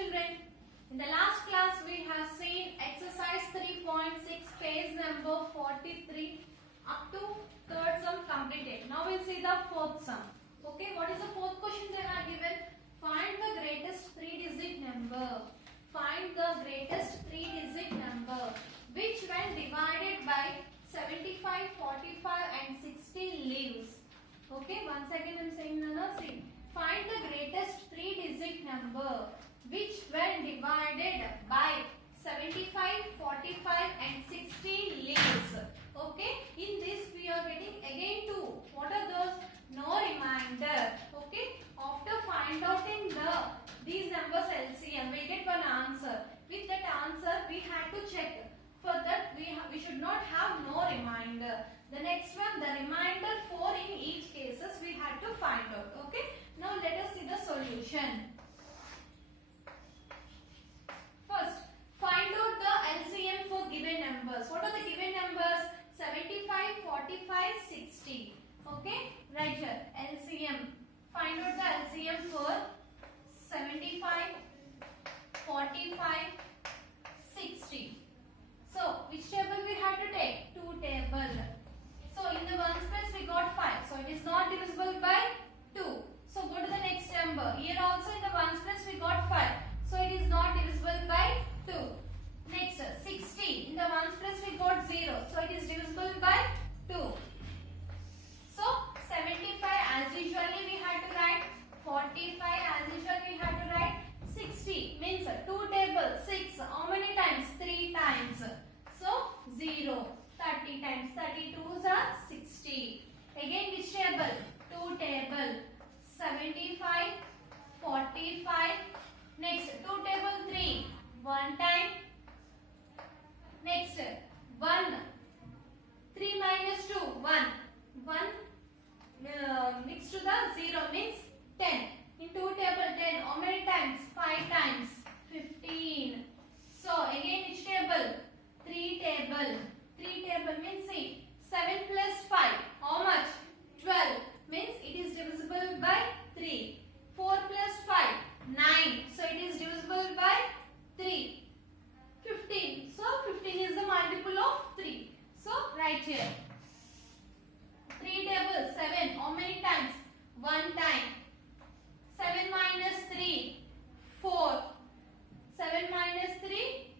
children. In the last class we have seen exercise 3.6 page number 43 up to third sum completed. Now we'll see the fourth sum. Okay, what is the fourth question they have given? Find the greatest 3-digit number. Find the greatest 3-digit number which when divided by 75, 45 and 60 leaves. Okay, once again I am saying Nana, see. Find the greatest 3-digit number which when divided by 75, 45 and 60 leaves. Okay, in this we are getting again 2. What are those? No reminder. Okay, after find out in these numbers LCM, we get one answer. With that answer we had to check. For that we should not have no reminder. The next one, the remainder 4 in each cases we had to find out. Okay. Now let us see the solution. First, find out the LCM for given numbers. What are the given numbers? 75, 45, 60. Okay. Right here, LCM. Find out the LCM for 75, 45, 60. So, which table we have to take? 2 table. So, in the ones place we got 5. So, it is not divisible by 2. So, go to the next number. Here also in the ones place we got 5. So, it is not divisible by 2. Next, 60. In the ones place we got 0. So, it is divisible by 2. So, 75 as usually we had to write. 45 as usual we had to write. 60 means 2 table 6. How many times? 3 times. So 0. 30 times 32s are 60. Again which table? 2 table 75, 45. Next 2 table 3. 1 time. Next 1. 3 minus 2. 1. 1 next to the 0 means 10. In 2 table 10, how many times? 5 times. 15. So, again which table? 3 table. 3 table means see. 7 plus 5. How much? 12. Means it is divisible by 3. 4 plus 5. 9. So, it is divisible by 3. 15. So, 15 is the multiple of 3. So, right here. 3 table 7. How many times? 1 time. 7 minus 3, 4. 7 minus 3,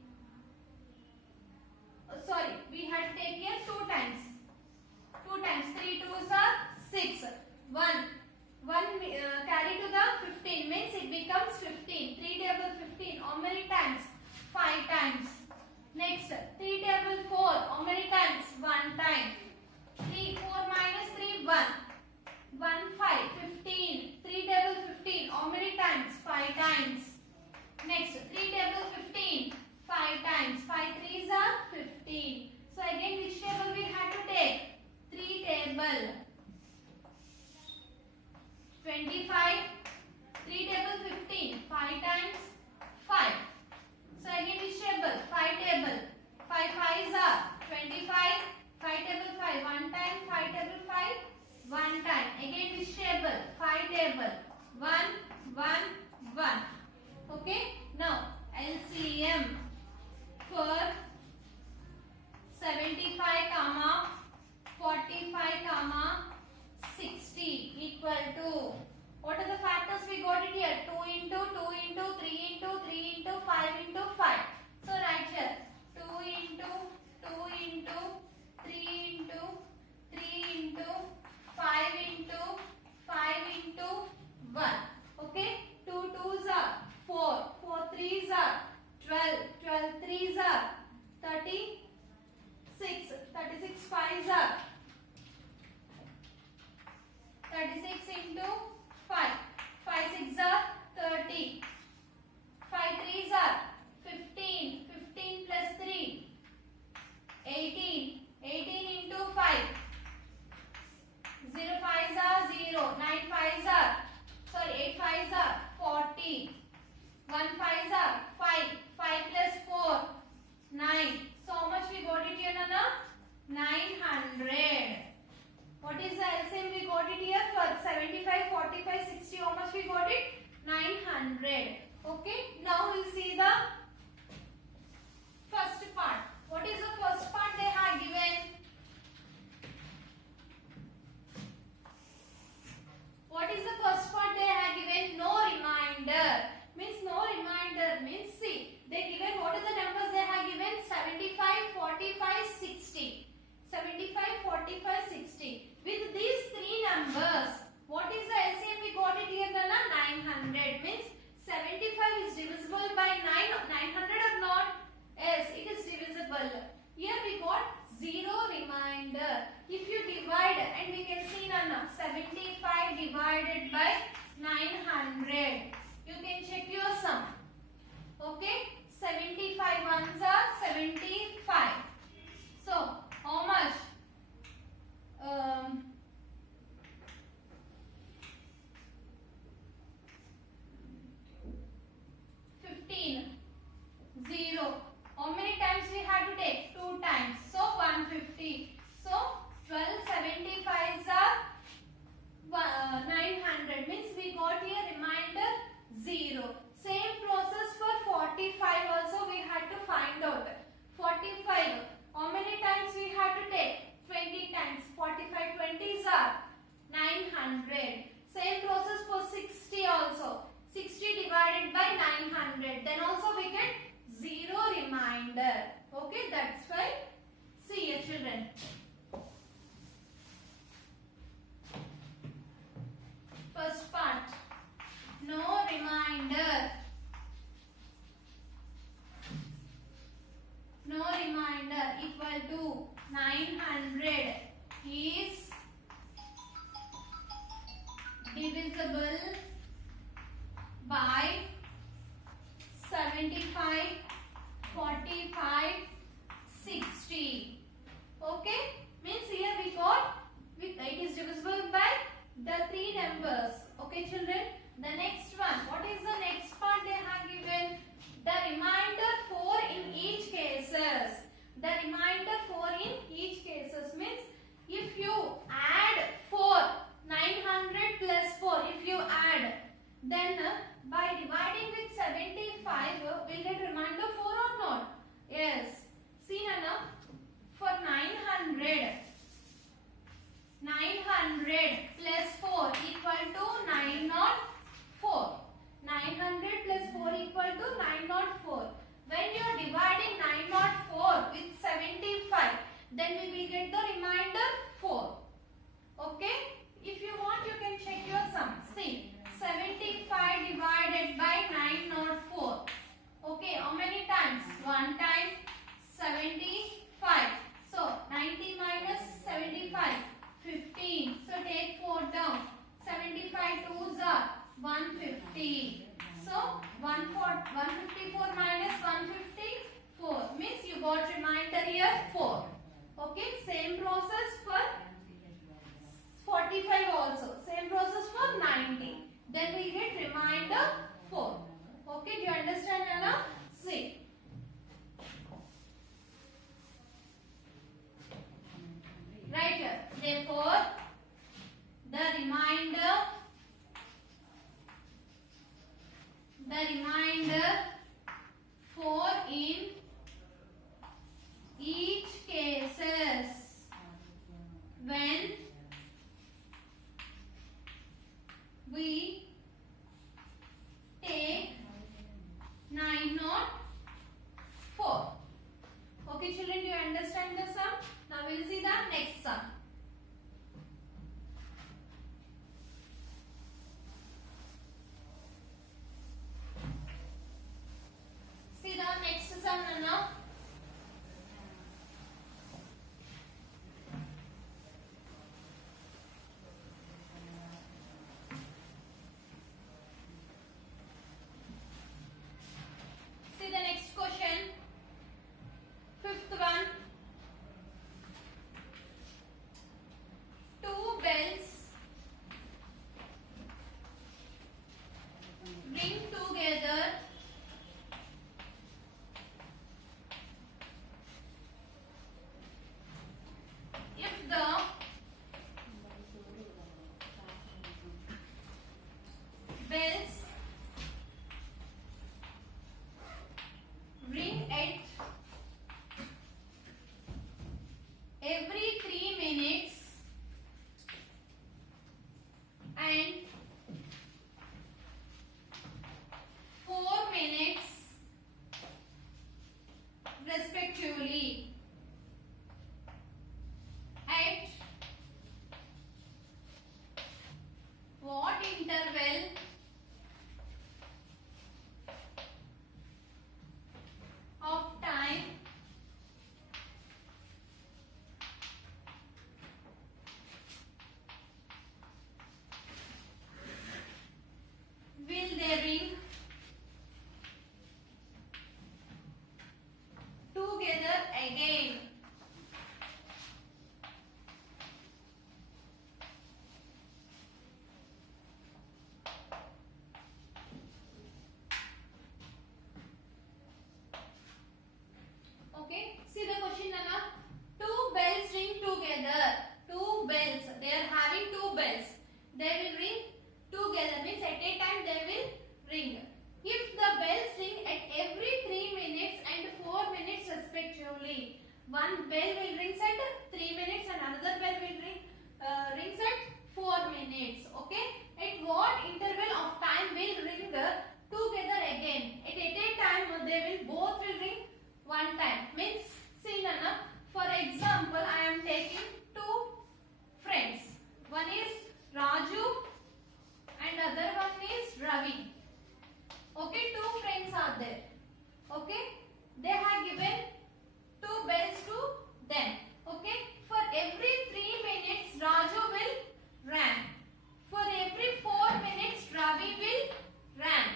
sorry, we had to take here 2 times. 2 times, 3 2s are 6. 1 carry to the 15 means it becomes 15. 3 table 15, how many times? 5 times. Next, 3 table 4, how many times? 1 time. 4 minus 3, 1. 1 5 15. 3 table 15. How many times? 5 times. Next 3 table 15. 5 times. 5 3s are 15. So again which table we had to take? 3 table. 25. 3 table 15. 5 times. 5. So again which table? 5 table. 5 5s are 25. 5 table 5. 1 time. 5 table 5. 1 time. Again which table? 5 table. 1, 1, 1. Okay. Now LCM for 75, 45, 60 equal to, what are the factors we got it here? 2 into 2 into 3 into 3 into 5 into 5. So right here 2 into 2 into 3 into 3 into 5 into 5 into 1. Okay. 2 2s are 4. 4 3s are 12. 12 3s are 36. 36 5s are 36 into 5. 5 6 are 30. 5 3s are 15. 15 plus 3. 18. 18 into 5. 0 5s are 0. 9 5s are, sorry, 8 5s are 40. 1 5s are 5. 5 plus 4, 9. So how much we got it here, Nana? 900. What is the LCM we got it here for 75, 45, 60? How much we got it? 900. Okay. Now we 75, 45, 60. With these three numbers, what is the LCM? We got it here, Nana. 900 means 75 is divisible by 900 or not? Yes, it is divisible. Here we got 0 remainder. If you divide, and we can see, Nana, 75 divided by 900. You can check your sum. Okay, 75 ones are 75. So, how much? 15. 0. How many times we have to take? 2 times. So, 150. So, 12 75s are 900. Means we got here remainder 0. Same process for 45 also we had to find out. 45. How many times we have to take? 20 times. 45 20s are 900. Same process for 60 also. 60 divided by 900. Then also we get 0 remainder. Okay, that's why. See your children. First part. No remainder. No remainder equal to 900 is divisible by 75, 45, 60. Okay? Means here we got, it is divisible by the three numbers. Okay, children? The next one. What is the next part they have given? The remainder 4 in each cases. The remainder 4 in each cases means if you add 4, 900 plus 4, if you add, then by dividing with 75, will get remainder 4 or not? Yes. See, Nana, for 900 plus 4 equal to 904. 900 plus 4 equal to 904. When you are dividing 904 with 75, then we will get the remainder 4. Okay? If you want, you can check your sum. See, 75 divided by 904. Okay, how many times? 1 time. 75. So, 90 minus 75. 15. So, take 4 down. 75 2s are 150. So, 154 minus 154 means you got remainder here 4. Okay, same process for 45 also. Same process for 90. Then we get remainder 4. Okay, do you understand, Anna? See. Right here. Therefore, the remainder 4 in each cases when we take 904. Okay, children, do you understand the sum? Now we will see the next sum. See the next sum now. See the next question. Fifth one. one bell will ring at 3 minutes and another bell will rings at 4 minutes. Okay, at what interval of time will ring together again? At a time they will both will ring one time. Means see Nana, for example I am taking two friends. One is Raju and other one is Ravi. Okay, two friends are there. Okay, they have given two bells to them. Okay, for every 3 minutes Raju will ring. For every 4 minutes Ravi will ring.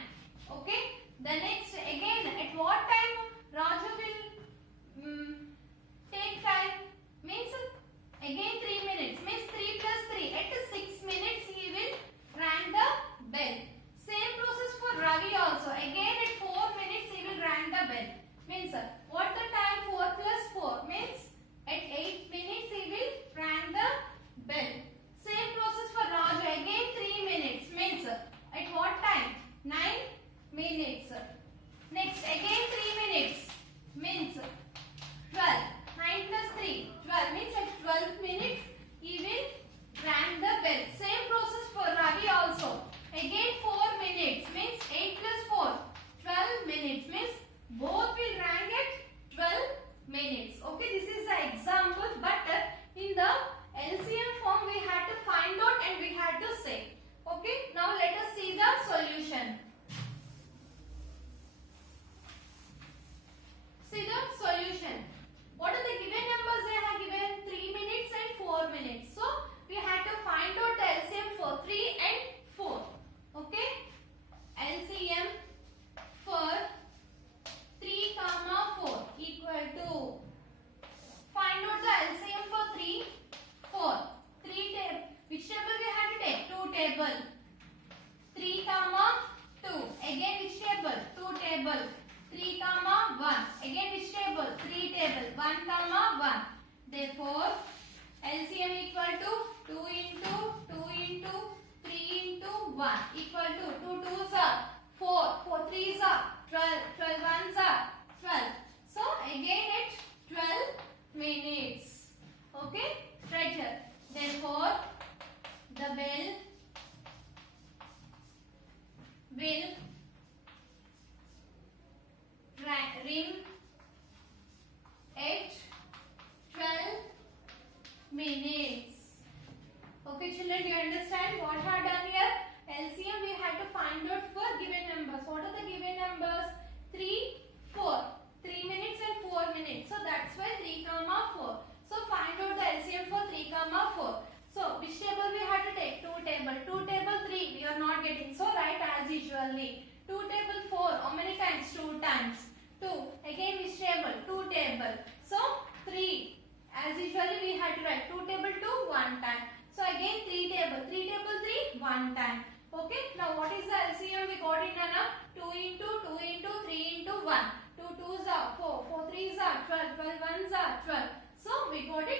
Okay, the next again at what time Raju will take time? Means again 3 minutes. Means 3 plus 3 at 6 minutes he will ring the bell. Same process for Ravi also. Again at 4 minutes he will ring the bell. Means what the time 4 plus 4 means at 8 minutes he will ring the bell. Same process for Raju. Again 3 minutes. Means at what time? 9 minutes. Next again 3 minutes. Means 12. 9 plus 3. 12 means at 12 minutes he will ring the bell. Same process for Ravi also. Again 4 minutes. Means 8 plus 4. 12 minutes. Means both will ring at 12 minutes. Okay, this is the example, but in the LCM form we had to find out and we had to say. Okay, now let us see the solution. See the solution. What are the given numbers? They have given 3 minutes and 4 minutes. So we had to find out the LCM for 3 and 4. Okay, LCM for 3, 4 equal to, find out the LCM for 3, 4. 3 table. Which table we have to take? 2 table. 3, 2. Again which table? 2 table. 3, 1. Again which table? 3 table. 1, 1. Therefore, LCM equal to 2 into 2 into 3 into 1 equal to 2 2s are 4, 4 3s are 12, 12 1s are 12. So again at 12 minutes. Okay, right here. Therefore, the bell will ring at 12 minutes. Okay children, do you understand what I have done here? LCM we had to find out for given numbers. What are the given numbers? 3, 4. 3 minutes and 4 minutes. So that's why 3, 4. So find out the LCM for 3, 4. So which table we had to take? 2 table. 2 table 3 we are not getting. So write as usually. 2 table 4. How many times? 2 times. 2. Again which table? 2 table. So 3. As usually we had to write 2 table 2 1 time. So again 3 table. 3 table 3 1 time. Okay. Now what is the LCM we got in Nana? 2 into 2 into 3 into 1. 2 2s are 4. 4 3s are 12. 12 1s are 12. So we got it